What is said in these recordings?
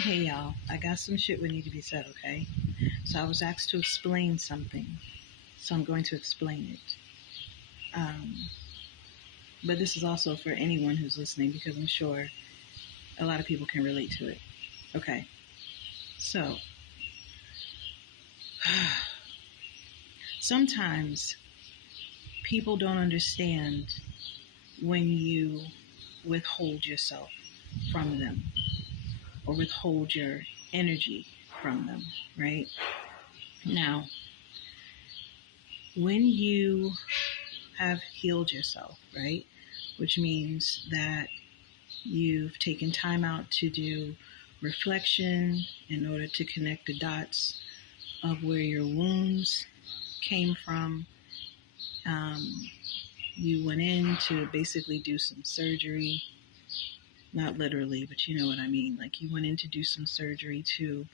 Hey y'all, I got some shit would need to be said, okay? So I was asked to explain something, so I'm going to explain it. But this is also for anyone who's listening because I'm sure a lot of people can relate to it. Okay, so sometimes people don't understand when you withhold yourself from them or withhold your energy from them, right? Now, when you have healed yourself, right? Which means that you've taken time out to do reflection in order to connect the dots of where your wounds came from. You went in to basically do some surgery, not literally, but you know what I mean. Like you went in to do some surgery to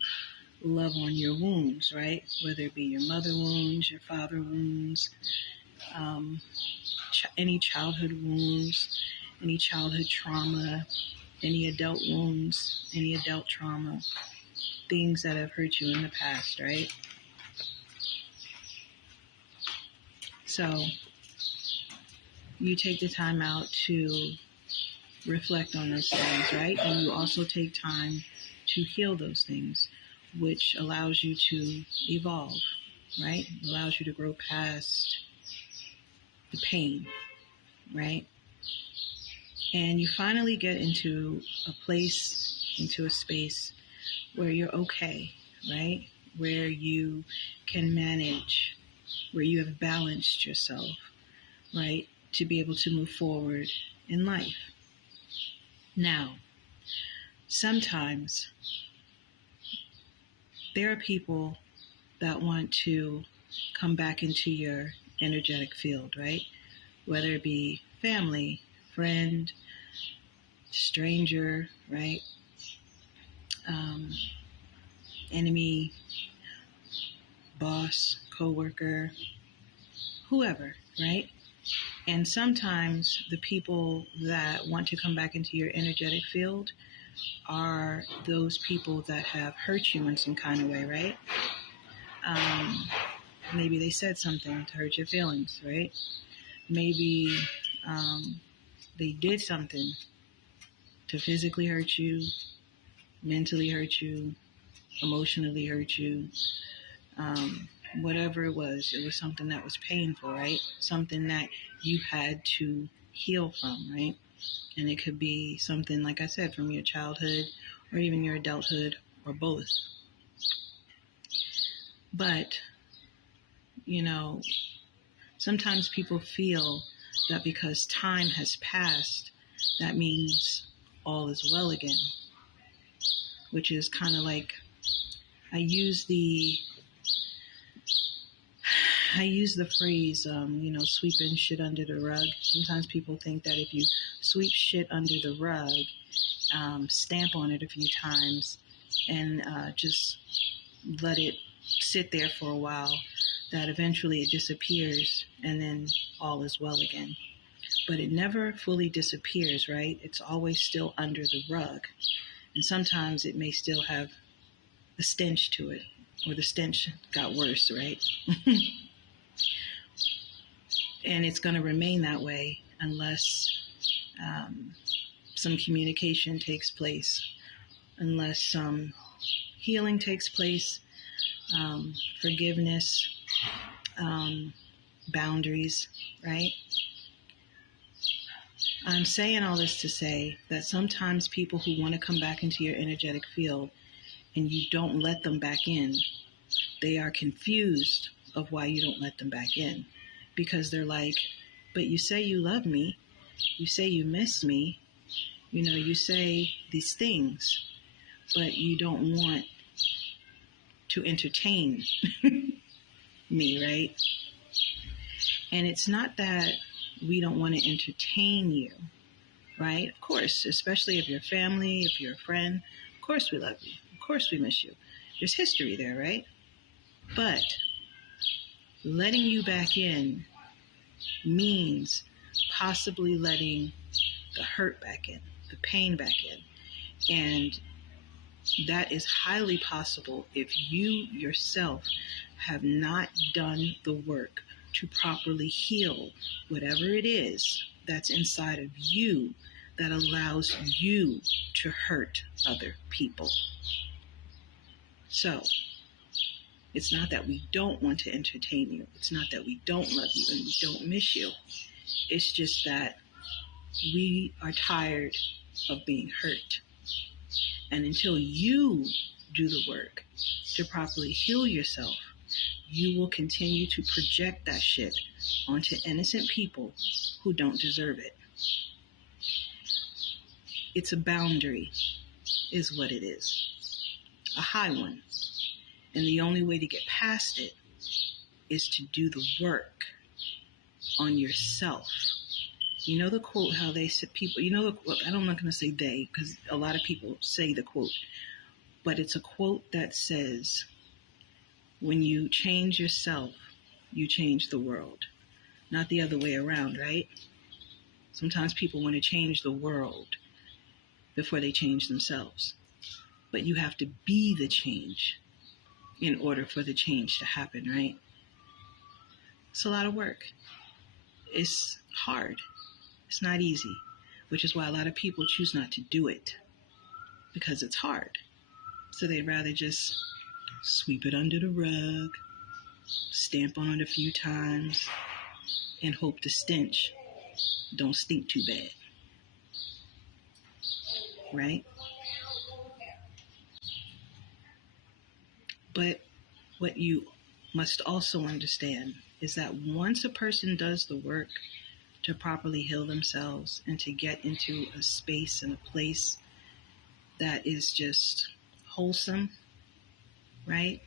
love on your wounds, right? Whether it be your mother wounds, your father wounds, any childhood wounds, any childhood trauma, any adult wounds, any adult trauma, things that have hurt you in the past, right? So you take the time out to reflect on those things, right? And you also take time to heal those things, which allows you to evolve, right? It allows you to grow past the pain, right? And you finally get into a place, into a space where you're okay, right? Where you can manage, where you have balanced yourself, right? To be able to move forward in life. Now, sometimes there are people that want to come back into your energetic field, right? Whether it be family, friend, stranger, right? Enemy, boss, coworker, whoever, right? And sometimes the people that want to come back into your energetic field are those people that have hurt you in some kind of way, right? Maybe they said something to hurt your feelings, right? Maybe they did something to physically hurt you, mentally hurt you, emotionally hurt you. Whatever it was something that was painful, right? Something that you had to heal from, right? And it could be something, like I said, from your childhood or even your adulthood or both. But, you know, sometimes people feel that because time has passed, that means all is well again, which is kind of like, I use the phrase, sweeping shit under the rug. Sometimes people think that if you sweep shit under the rug, stamp on it a few times, and just let it sit there for a while, that eventually it disappears and then all is well again. But it never fully disappears, right? It's always still under the rug. And sometimes it may still have the stench to it, or the stench got worse, right? And it's going to remain that way unless some communication takes place, unless some healing takes place, forgiveness, boundaries, right? I'm saying all this to say that sometimes people who want to come back into your energetic field and you don't let them back in, they are confused of why you don't let them back in. Because they're like, but you say you love me, you say you miss me, you say these things, but you don't want to entertain me, right? And it's not that we don't want to entertain you, right? Of course, especially if you're family, if you're a friend, of course we love you, of course we miss you. There's history there, right? But letting you back in means possibly letting the hurt back in, the pain back in. And That is highly possible if you yourself have not done the work to properly heal whatever it is that's inside of you that allows you to hurt other people. So, it's not that we don't want to entertain you. It's not that we don't love you and we don't miss you. It's just that we are tired of being hurt. And until you do the work to properly heal yourself, you will continue to project that shit onto innocent people who don't deserve it. It's a boundary, is what it is. A high one. And the only way to get past it is to do the work on yourself. You know the quote, how they said people, you know the quote, I'm not going to say they, because a lot of people say the quote, but it's a quote that says, when you change yourself, you change the world. Not the other way around, right? Sometimes people want to change the world before they change themselves. But you have to be the change in order for the change to happen, right? It's a lot of work. It's hard. It's not easy, which is why a lot of people choose not to do it, because it's hard. So they'd rather just sweep it under the rug, stamp on it a few times, and hope the stench don't stink too bad. Right? But what you must also understand is that once a person does the work to properly heal themselves and to get into a space and a place that is just wholesome, right?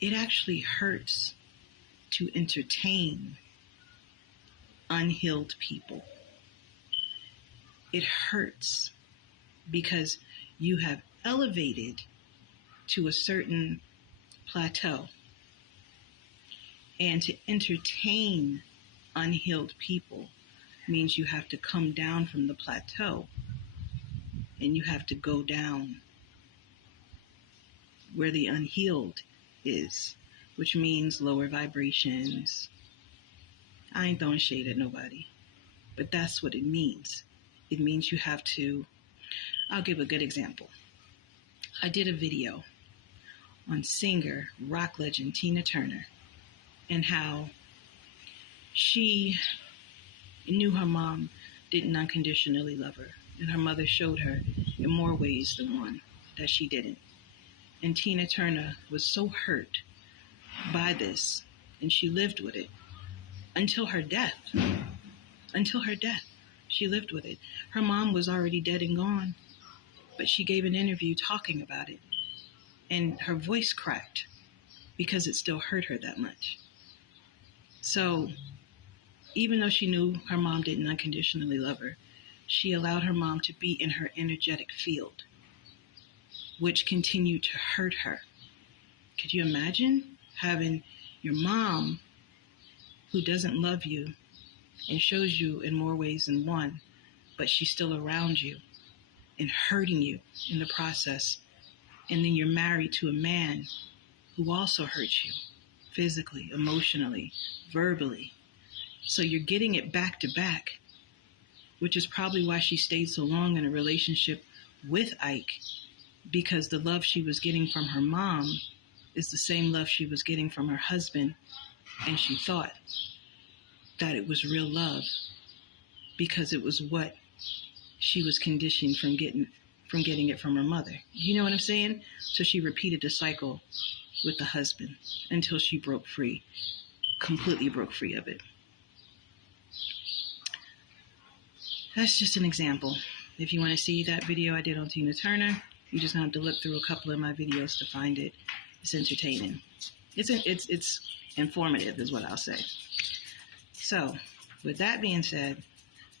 It actually hurts to entertain unhealed people. It hurts because you have elevated to a certain plateau. And to entertain unhealed people means you have to come down from the plateau and you have to go down where the unhealed is, which means lower vibrations. I ain't throwing shade at nobody, but that's what it means. It means you have to, I'll give a good example. I did a video on singer, rock legend Tina Turner, and how she knew her mom didn't unconditionally love her, and her mother showed her in more ways than one that she didn't. And Tina Turner was so hurt by this, and she lived with it until her death. Until her death, she lived with it. Her mom was already dead and gone, but she gave an interview talking about it, and her voice cracked because it still hurt her that much. So even though she knew her mom didn't unconditionally love her, she allowed her mom to be in her energetic field, which continued to hurt her. Could you imagine having your mom, who doesn't love you and shows you in more ways than one, but she's still around you and hurting you in the process, and then you're married to a man who also hurts you physically, emotionally, verbally. So you're getting it back to back, which is probably why she stayed so long in a relationship with Ike, because the love she was getting from her mom is the same love she was getting from her husband, and she thought that it was real love because it was what she was conditioned from getting it from her mother. You know what I'm saying? So she repeated the cycle with the husband until she broke free, completely broke free of it. That's just an example. If you want to see that video I did on Tina Turner, you just have to look through a couple of my videos to find it. It's entertaining. It's informative is what I'll say. So, with that being said,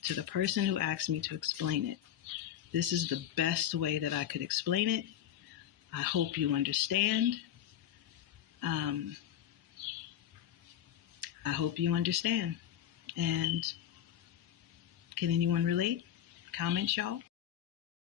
to the person who asked me to explain it, this is the best way that I could explain it. I hope you understand. I hope you understand. And can anyone relate? Comment, y'all?